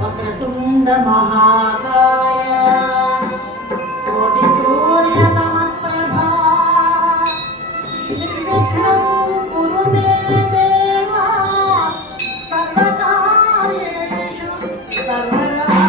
వక్రతుండ మహాకాయ కోటి సూర్య సమప్రభా నిర్విఘ్నం కురు మే దేవా సర్వకార్యేషు సర్వదా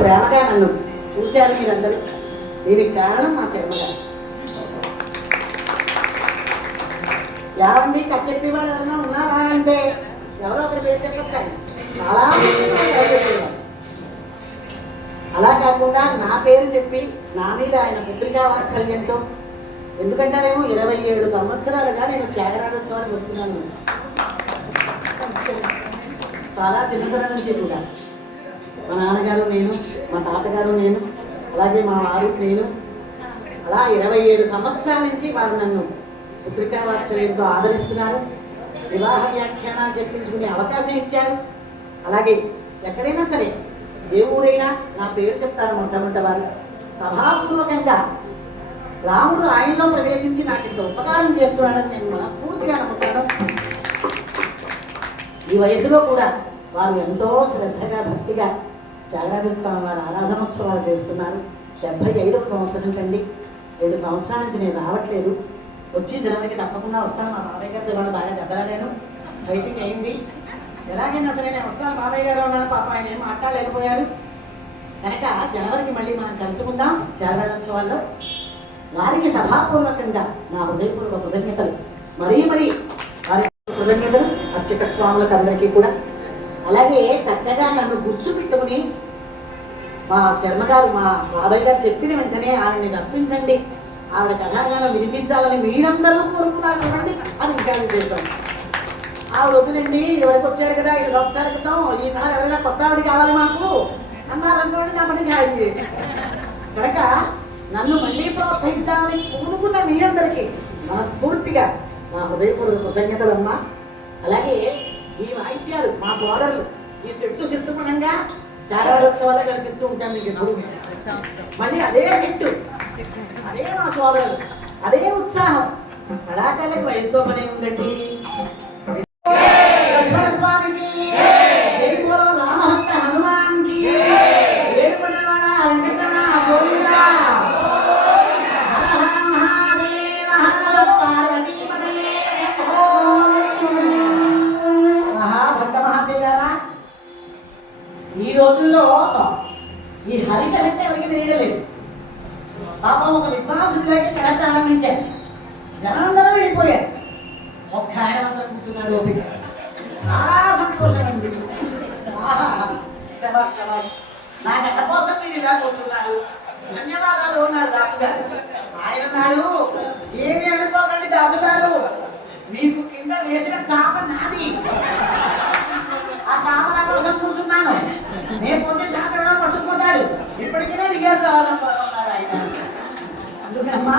ప్రేమగా నన్ను చూశారు మీరందరూ. దీనికి కారణం మా శర్మగారు. యావండి చెప్పి వాళ్ళు ఎవరైనా ఉన్నారా అంటే ఎవరో ఒకరు పేరు చెప్పచ్చు. చాలా అలా కాకుండా నా పేరు చెప్పి నా మీద ఆయన పుత్రికా వాత్సల్యంతో, ఎందుకంటేనేమో 27 సంవత్సరాలుగా నేను త్యాగరాజోత్సవానికి వస్తున్నాను. చాలా చిన్నతనం నుంచి కూడా మా నాన్నగారు నేను, మా తాతగారు నేను, అలాగే మా వారు నేను, అలా 27 సంవత్సరాల నుంచి వారు నన్ను పుత్రికా వాత్సల్యంతో ఆదరిస్తున్నారు. వివాహ వ్యాఖ్యానాలు చెప్పించుకునే అవకాశం ఇచ్చారు. అలాగే ఎక్కడైనా సరే ఏ ఊరైనా నా పేరు చెప్తారు మొట్టమొదటి వారు. సభాపూర్వకంగా రాముడు ఆయనలో ప్రవేశించి నాకు ఇంత ఉపకారం చేస్తున్నాడని నేను మనస్ఫూర్తిగా నమ్ముతాను. ఈ వయసులో కూడా వారు ఎంతో శ్రద్ధగా భక్తిగా త్యాగరాజ స్వామి వారి ఆరాధనోత్సవాలు చేస్తున్నారు. 75వ సంవత్సరం కండి. 2 సంవత్సరాల నుంచి నేను రావట్లేదు. వచ్చి జనవరికి తప్పకుండా వస్తాను. మా బాబాయ్ గారితో వాళ్ళు బాగా దెబ్బలాగాను, ఫైటింగ్ అయింది. ఎలాగైనా సరే నేను వస్తాను. బాబాయ్ గారు ఉన్నాను, పాప ఆయన ఏం మాట్లాడలేకపోయారు కనుక జనవరికి మళ్ళీ మనం కలుసుకుందాం త్యాగరాజోత్సవాల్లో. వారికి సభాపూర్వకంగా నా హృదయపూర్వక కృతజ్ఞతలు. మరీ వారి కృతజ్ఞతలు అర్చక స్వాములకు అందరికీ కూడా. అలాగే చక్కగా నన్ను గుర్తుపెట్టుకుని మా శర్మగారు, మా బాబాయ్ గారు చెప్పిన వెంటనే ఆవిడని రప్పించండి, ఆవిడ కథాగానం వినిపించాలని మీరందరూ కోరుకున్నారు చూడండి. అది ఇంకా విశేషం. ఆవిడ వద్దులండి, ఎవరికి వచ్చారు కదా 5 సంవత్సరాల క్రితం, ఈసారి ఎవరైనా కొత్త ఆవిడ కావాలి మాకు అన్నారనుకోండి. నా పని జాయి కనుక నన్ను మళ్ళీ ప్రోత్సహిద్దామని పూనుకున్న మీ అందరికీ మనస్ఫూర్తిగా మా హృదయపూర్వక కృతజ్ఞతలమ్మా. అలాగే ఈ వాయిద్యాలు మా సోదరులు ఈ సెట్టు పడంగా త్యాగరాజోత్సవాల్లో కనిపిస్తూ ఉంటాం మీకు ఎప్పుడు. మళ్ళీ అదే సెట్టు, అదే మా సోదరులు, అదే ఉత్సాహం. కళాకారులకు వయసుతో పని ఉందండి. పాపం ఒక విద్వాంసుడిలాగే కథ ప్రారంభించారు. జనాలందరూ వెళ్ళిపోయారు. ఒక్క ఆయన మాత్రం కూర్చున్నాడు ఓపిక. చాలా సంతోషమైంది. శభాష్ శభాష్, నా కథ కోసం మీరు ఇలా కూర్చున్నారు, ధన్యవాదాలు ఉన్నారు దాసు గారు. ఆయన నాడు ఏమి అనుకోకండి దాసు గారు, మీకు కింద వేసిన చాప నాది. ఆ చాప నా కోసం కూర్చున్నాను. నేను పోతే చాపడగా పట్టుకుపోతాడు. ఇప్పటికైనా దిగారు కావాలనుకున్నారు ఆయన. అందుకమ్మా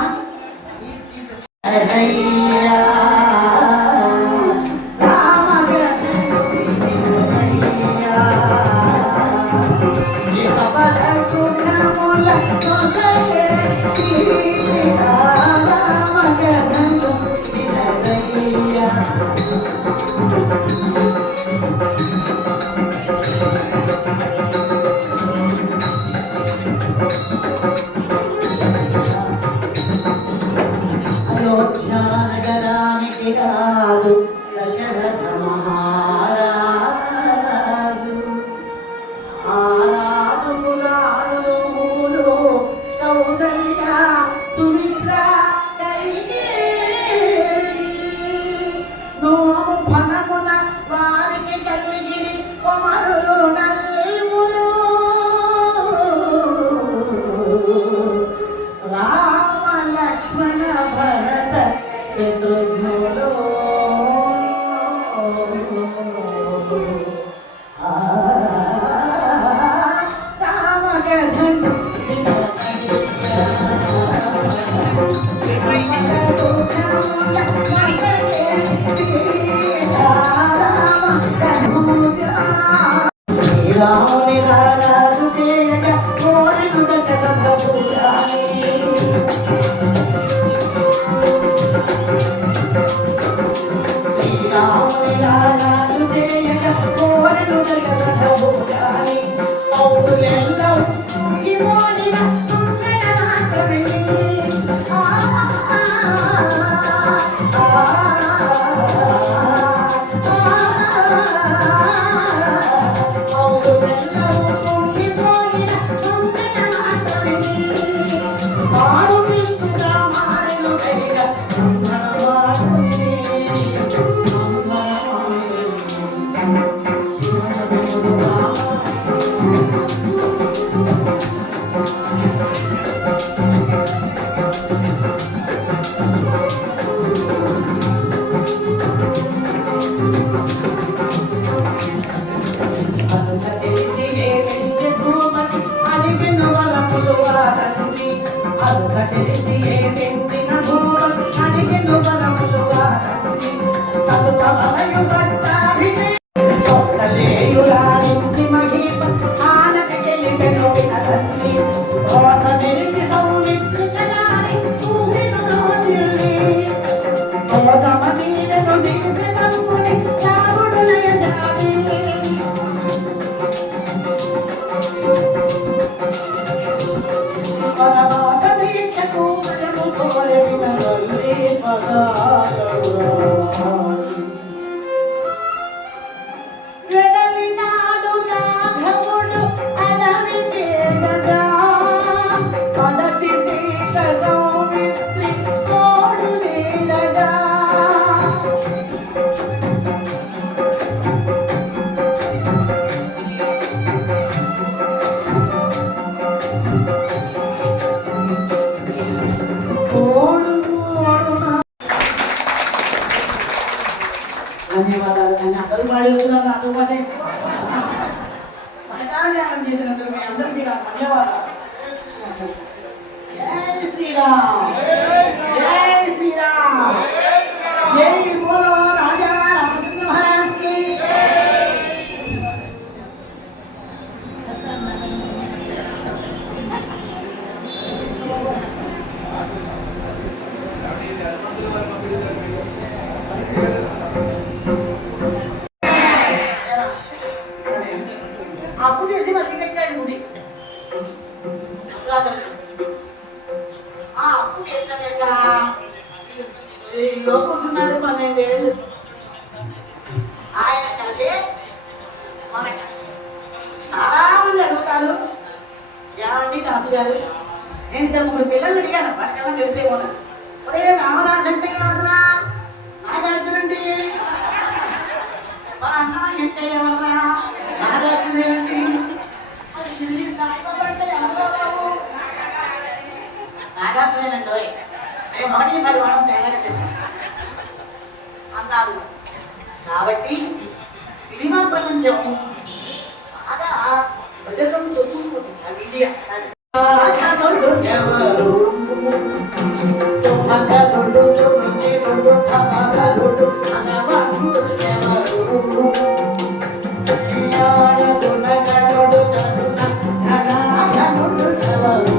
అయోధ్యానగరానికి రాదు దశరథ మహారాజు. ఆ రాజుకు రాణులు కౌసల్య సుమిత్ర నోము ఫలమున వారికి కలిగి కొమరులు నల్ములు. రామ లక్ష్మణ భరత శత్రుఘ్నులు. రామగధను శ్రీరాముని రాజు చేయక కోరిను దశరథ భూజాని. శ్రీరాముని రాజు చేయక కోరిను దశరథ భూజాని. పౌరులెల్లరూ తూగిపోయిన తుంగన మాత్రమే. ధన్యవాదాలు. అని అందరూ పాడేస్తున్నారు నాతో పాటే. ధ్యానం చేసినందుకు మీ అందరికీ ధన్యవాదాలు. జై శ్రీరామ్, జై శ్రీరామ్, జై బోలో రాజా రామచంద్ర మహారాజ్ కి. అప్పు చేసి మళ్ళీ కట్టాడు గుడి. ఆ అప్పు ఎట్లా ఇద్దరు ముగ్గురు పిల్లలు అడిగాను, వాళ్ళకన్నా తెలిసేమో. ఒరే రామదాస్ అంటే ఎవర్రా? నాగార్జునండి. మా అన్న అంటే ఎవర్రా? నాగార్జునండి. మరి షిరిడి సాయిబాబా అంటే ఎవర్రా బాబు? నాగార్జునేనండి. అయ్యో ఒకటి మరి వాళ్ళం తేడాగా చెప్పాను అన్నారు. కాబట్టి సినిమా ప్రపంచం బాగా ప్రజలను చొచ్చుకుంటుంది. అది ఇది ఎవరు సుమగలుడు సురుచిరుడు కమగలుడు అనవంతుడు ఎవరు గుణగణుడు కరుణ గణాగణుడు ఎవరు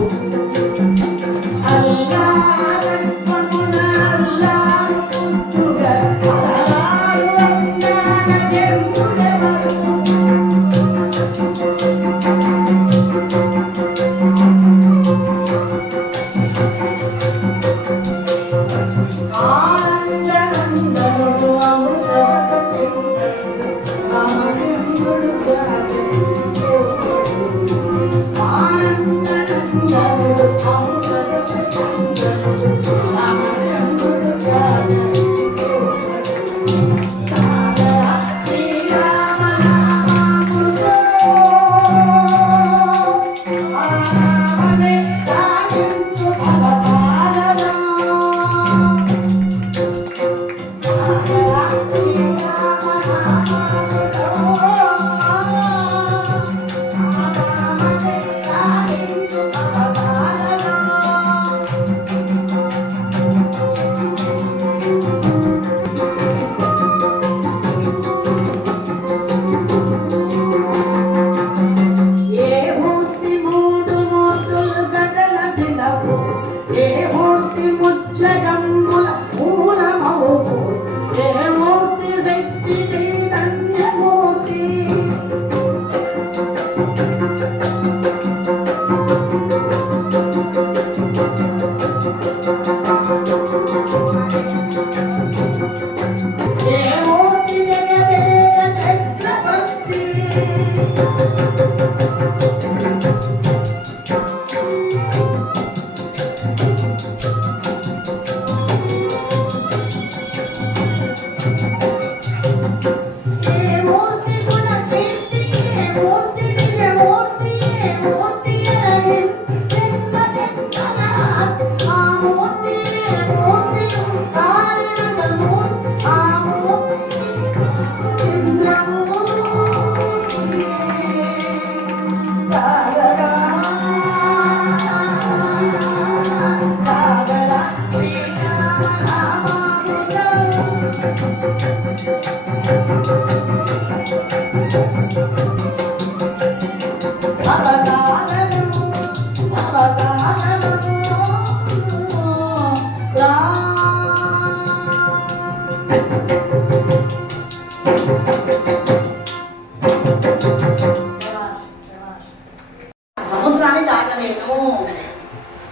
సముద్రాన్ని దాటలేను,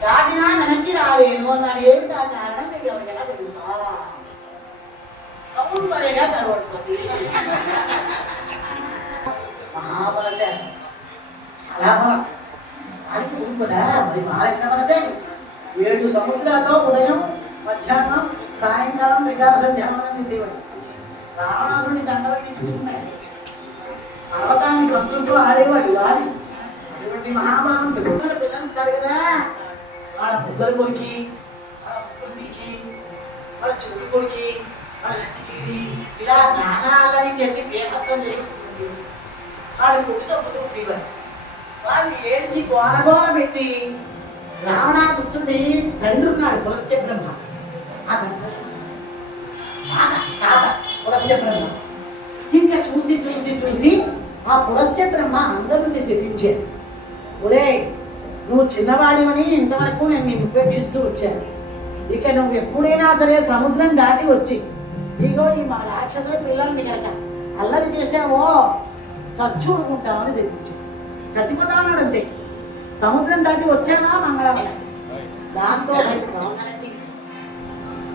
దాటినా వెనక్కి రాలేను అన్నాడు. ఏమిటి ఆ కారణం మీకు ఎవరికైనా తెలుసా? సముద్రేగా కనబడుతుంది. మహాబలత చాలా బలం. అది కదా మరి మహాబలతే 7 సముద్రాల్లో ఉదయం, మధ్యాహ్నం, సాయంకాలం వికార సంధ్యావనం చేసేవాడు. రావణాసుని దండలకి తీసుకున్నాడు. పర్వతాన్ని కంతులతో ఆడేవాడు గాలి. అటువంటి మహాబలం పిల్లలు ఉంటారు కదా, వాళ్ళ బుగ్గల కొరికి, వాళ్ళ ముక్కుడికి, వాళ్ళ చెవులు కొరికి, వాళ్ళ నెత్తికి ఇలా నానాలని చేసి బేహత్వం చేస్తుంది. వాళ్ళు కొడుతో ఉండేవారు. వాళ్ళు ఏడ్చి గోలగోల పెట్టి రావణాకృష్ణుడి తండ్రి ఉన్నాడు పులస్త్య బ్రహ్మ. ఆ తాత పులస్త్య బ్రహ్మ ఇంకా చూసి చూసి చూసి ఆ పులస్త్య బ్రహ్మ అందరిని శపించాడు. ఒరే నువ్వు చిన్నవాడివని ఇంతవరకు నేను నిన్ను ఉపేక్షిస్తూ వచ్చాను. ఇక నువ్వు ఎప్పుడైనా సరే సముద్రం దాటి వచ్చి ఇగో ఈ మా రాక్షసుల పిల్లల్ని కనుక అల్లరి చేసావో చచ్చూరుకుంటామని తెప్పించాడు. చచ్చిపోతామన్నాడు అంతే. సముద్రం దాటి వచ్చానా మంగళవాడ.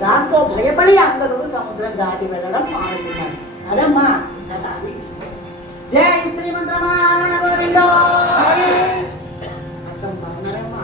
దాంతో భయపడి అందరూ సముద్రం దాటి వెళ్ళడం మారుతున్నారు. అదమ్మా జై శ్రీమంతరమా. అర్థం బాగున్నారమ్మా.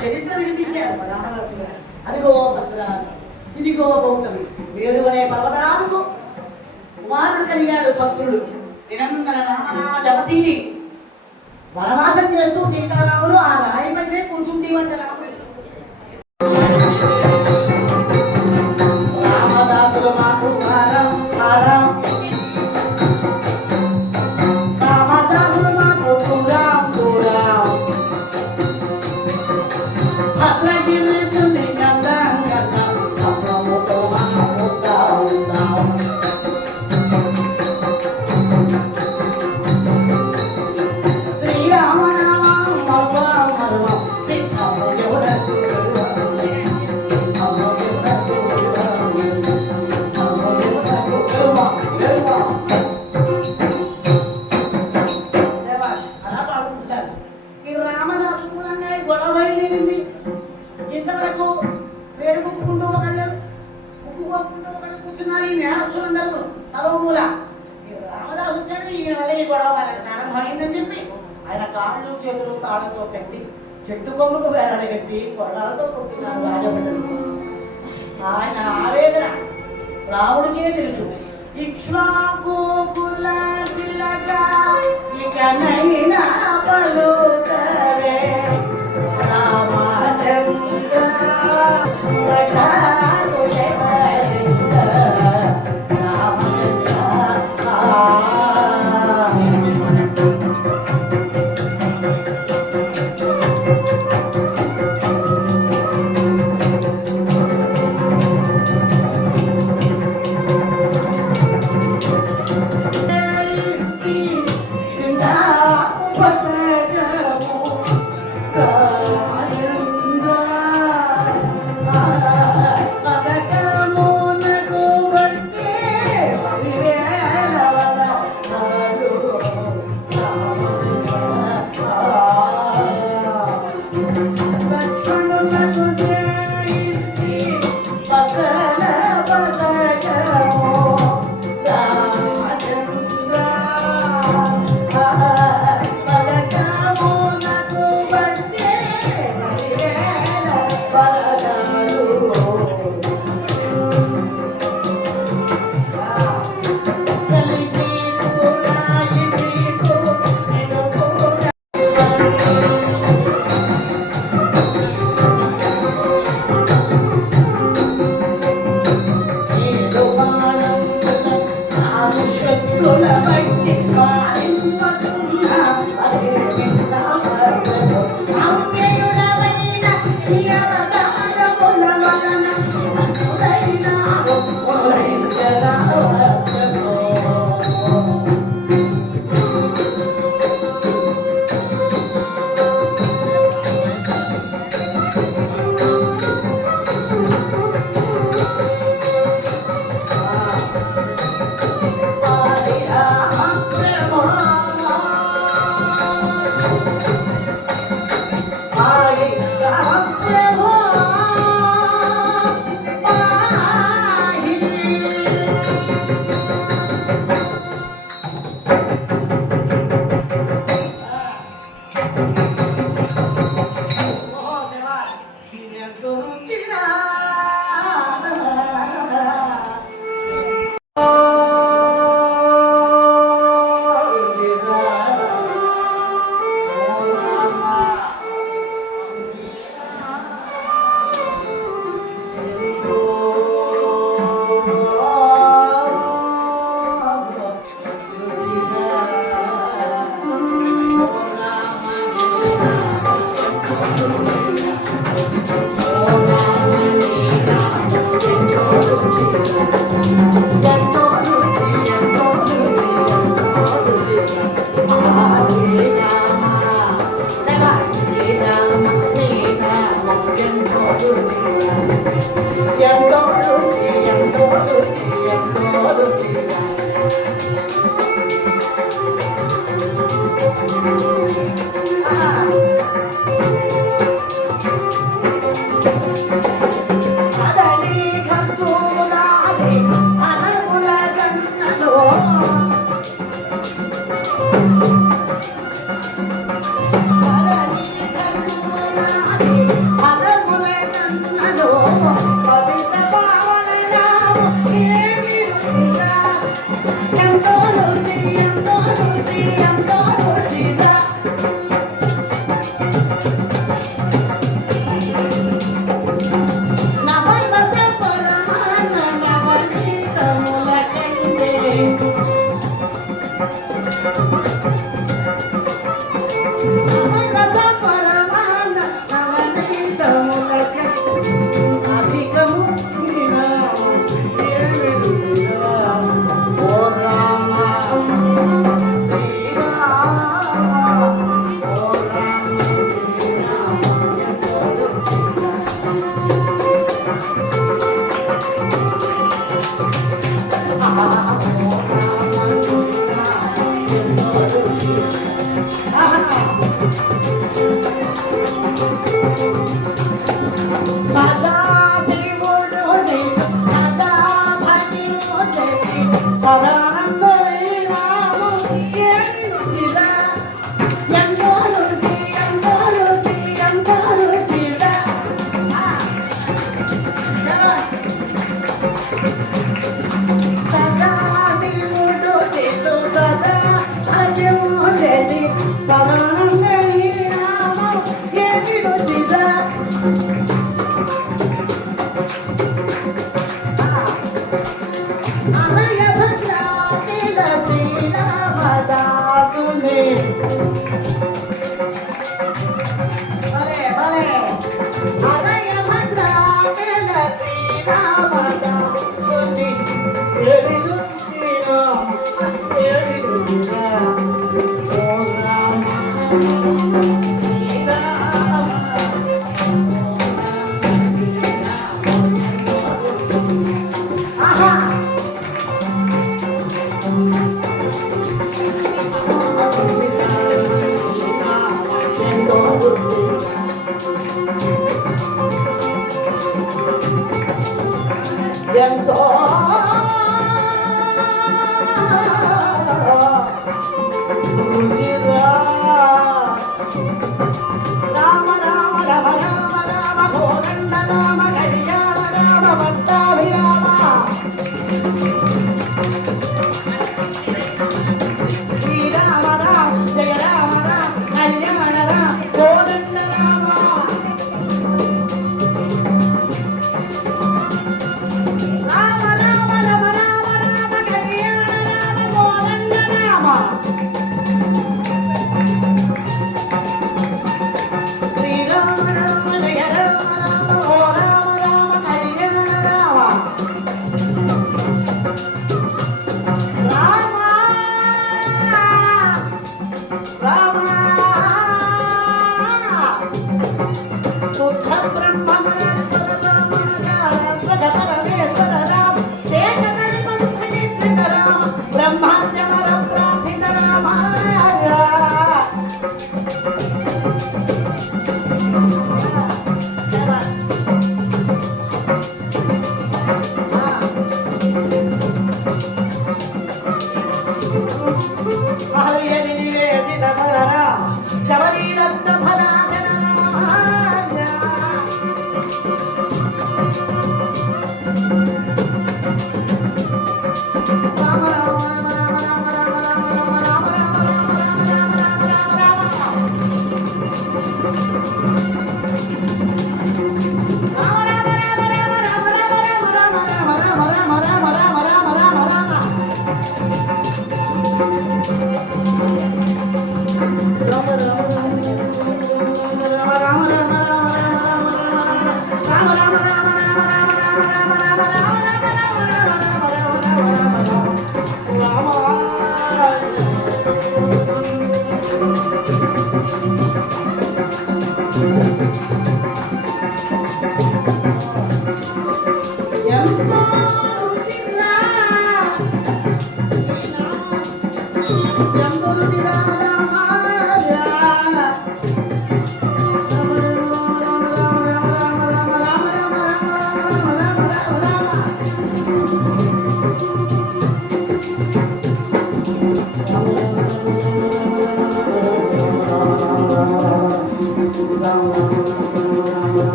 చరిత్ర వినిపించారు రామదాసు గారు. అదిగో భద్రాలు, ఇదిగో గౌతమి, వేరు అనే పర్వతాలకు కుమారుడు కలిగాడు భక్తుడు. నిరంతర రామనామ జపశీలి వనవాసం చేస్తూ సీతారాములు ఆ రాయి పైనే కూర్చుంటేవంట రాముడు. రామదాసులు మాకు సారం సారం, రామదాసులు మాకు దూరం దూరం, ఇంతవరకు వేడుకుంటూ ఒకళ్ళు ముక్కుకోకుండా ఒకళ్ళు కూర్చున్నారు. ఈ నేరస్తులందరూ తలో మూల. రామదాసు వచ్చాడు, ఈయన వల్ల ఈ గొడవ ప్రారంభమైందని చెప్పి ఆయన కాళ్ళు చేతులు తాళంతో కట్టి చెట్టు కొమ్మకు వేలాడ కట్టి కొరడాలతో కొట్టున్నారు రాజభటులు. ఆయన ఆవేదన రాముడికే తెలుసు. ఇక్ష్వాకు కుల తిలక ఇకనైనా పలుకరే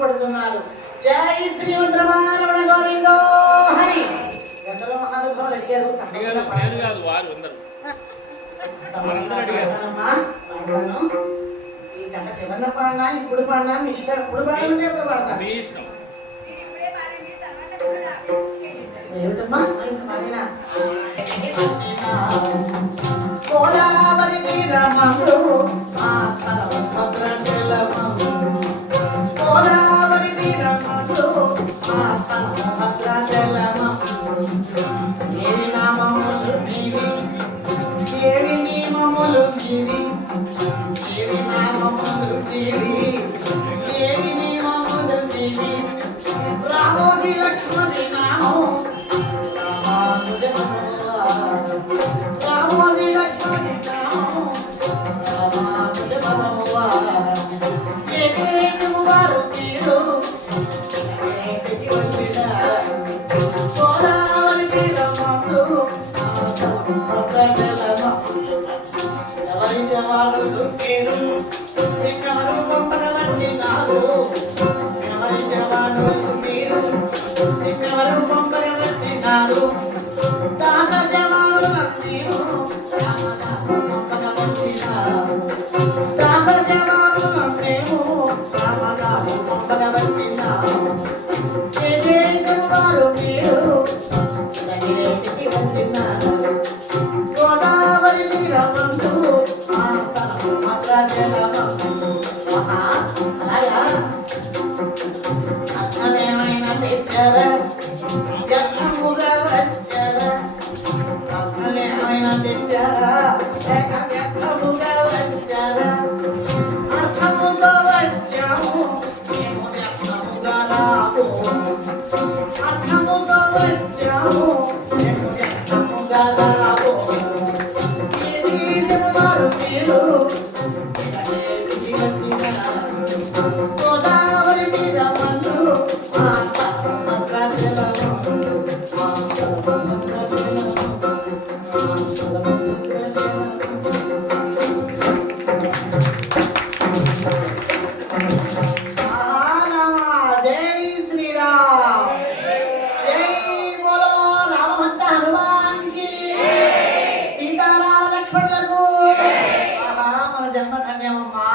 పడుతున్నారు. జై శ్రీమంత్రమారమణ గోవిందో హరి. ఎందరో మహానుభావులు అడిగారు. ఈ గంట చివరిన పాడినా ఇప్పుడు పాడినా మీ ఇష్టం. ఇప్పుడు పాడమంటే ఎప్పుడు పాడతాను. ఏమిటమ్మా ఇంకా పాడినా గోదావరి తీరమందు ఆ భద్రాచలమందు గోదావరి తీరమందు ఆ భద్రాచలమందు ఏవి నామములు నీవి ఏవి నియమములు నీవి ఏవి నామములు నీవి ఏవి నియమములు నీవి రామోజీ లక్ష్మణి నామం రామోజీ లక్ష్మణి నామం వారు మీరు గోదావరి తీరమందు ఎవరి జవానులు మీరు ఎవరు పంపక వచ్చినారు ఎవరి జవానులు మీరు ఎవరు పంపక వచ్చినారు దాస జవానుల మీరు పంపక వచ్చినారు దాస జవానుల మేము పంపక వచ్చినారు వారు మీరు వచ్చినారు గోదావరి తీరమందు అలాగా అన్నమేమైనా తెచ్చారా వ్యర్థముగా వచ్చారా అన్నమేమైనా తెచ్చారా లేక వ్యర్థముగా వచ్చారా అర్థముగా వచ్చాము మేము వ్యర్థముగా రాము అర్థముగా వచ్చాము మేము వ్యర్థముగా రాము గోదావరి తీరమందు జై శ్రీరామ్ జై బోలో రామభక్త హనుమాన్ కి సీతారామ లక్ష్మణులకు మన జన్మ ధన్యమమ్మా.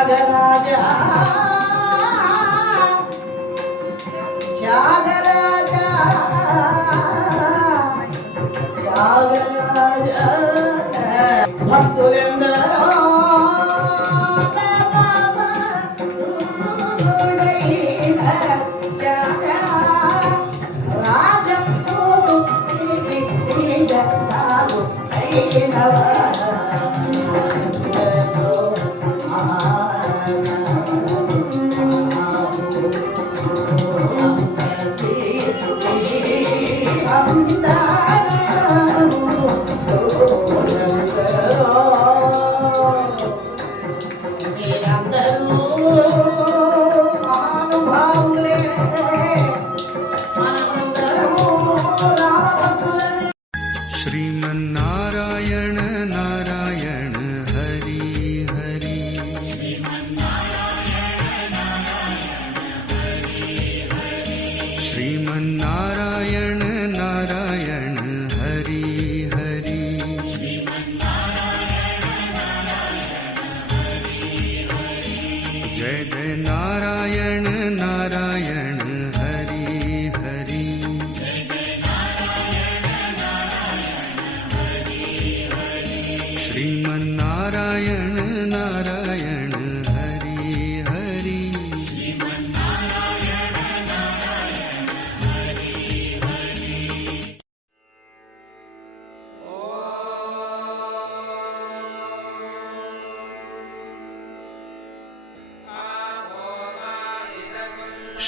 త్యాగరాజ త్యాగరాజ త్యాగరాజ భక్తులెందరో श्रीमन्नारायण नारायण हरि हरि श्रीमन्नारायण नारायण हरि हरि जय जय नारायण नारायण हरि हरि श्रीमन्नारायण नारायण हरि हरि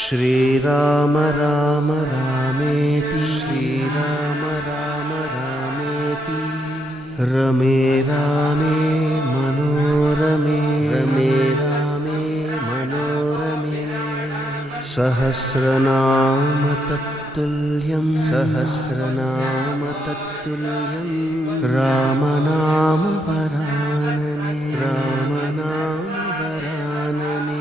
श्रीराम राम रामेति श्रीराम राम रामेति रमे रामे मनोरमे रमे रामे मनोरमे सहस्रनाम तत्तुल्यं सहस्रनाम तत्तुल्यं रामनाम वरानने रामनाम वरानने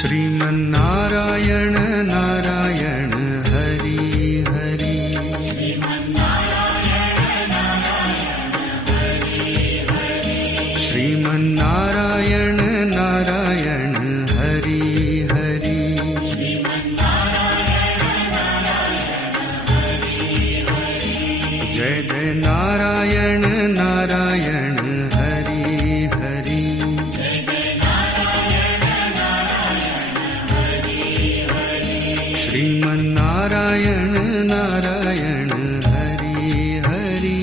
श्रीमन्नारायण नारायण हरि हरि श्रीमन्नारायण नारायण हरि हरि जय जय नारायण नारायण हरि हरि श्रीमन्नारायण नारायण हरि हरि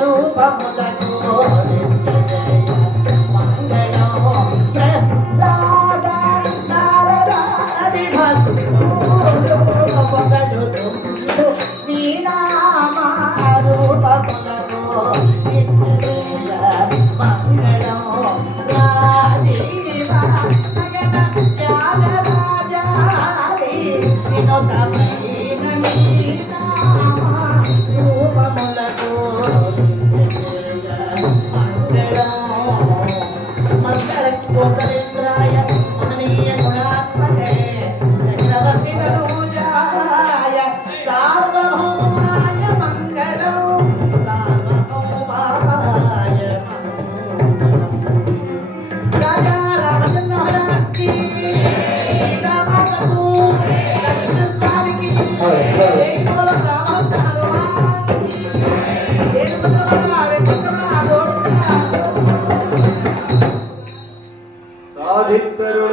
రూపములకు अधिकरुण